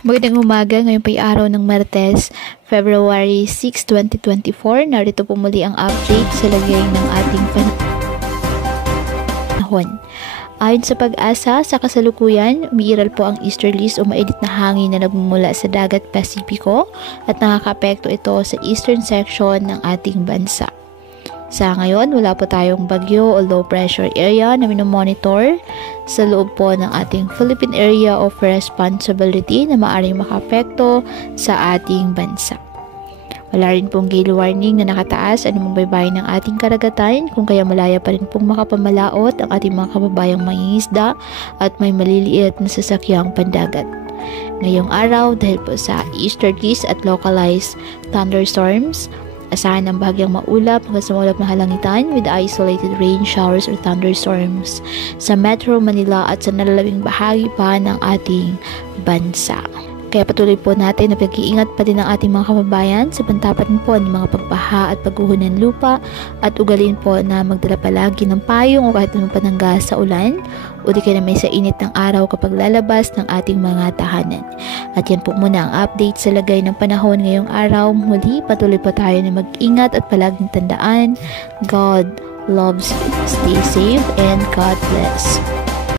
Magandang umaga, ngayon po ay araw ng Martes, February 6, 2024. Narito po muli ang update sa lagay ng ating panahon. Ayon sa Pag-asa, sa kasalukuyan, umiiral po ang easterlies o mainit na hangin na nagmumula sa dagat Pasipiko at nakakaapekto ito sa eastern section ng ating bansa. Sa ngayon, wala po tayong bagyo o low pressure area na minomonitor sa loob po ng ating Philippine Area of Responsibility na maaaring makaapekto sa ating bansa. Wala rin pong gale warning na nakataas anumang baybayin ng ating karagatan, kung kaya malaya pa rin pong makapamalaot ang ating mga kababayang mangingisda at may maliliit na sasakyang pandagat. Ngayong araw, dahil po sa easterlies at localized thunderstorms, asahan ang bahagyang maulap hanggang sa maulap na halangitan with isolated rain showers or thunderstorms sa Metro Manila at sa nalalabing bahagi pa ng ating bansa. Kaya patuloy po natin na pag-iingat pa din ang ating mga kababayan sa pantapat po ng mga pagbaha at pagguho ng lupa at ugalin po na magdala palagi ng payong o kahit anong panangga sa ulan o di kaya na may sa init ng araw kapag lalabas ng ating mga tahanan. At yan po muna ang update sa lagay ng panahon ngayong araw. Muli, patuloy po tayo na mag-ingat at palaging tandaan, God loves you. Stay safe and God bless.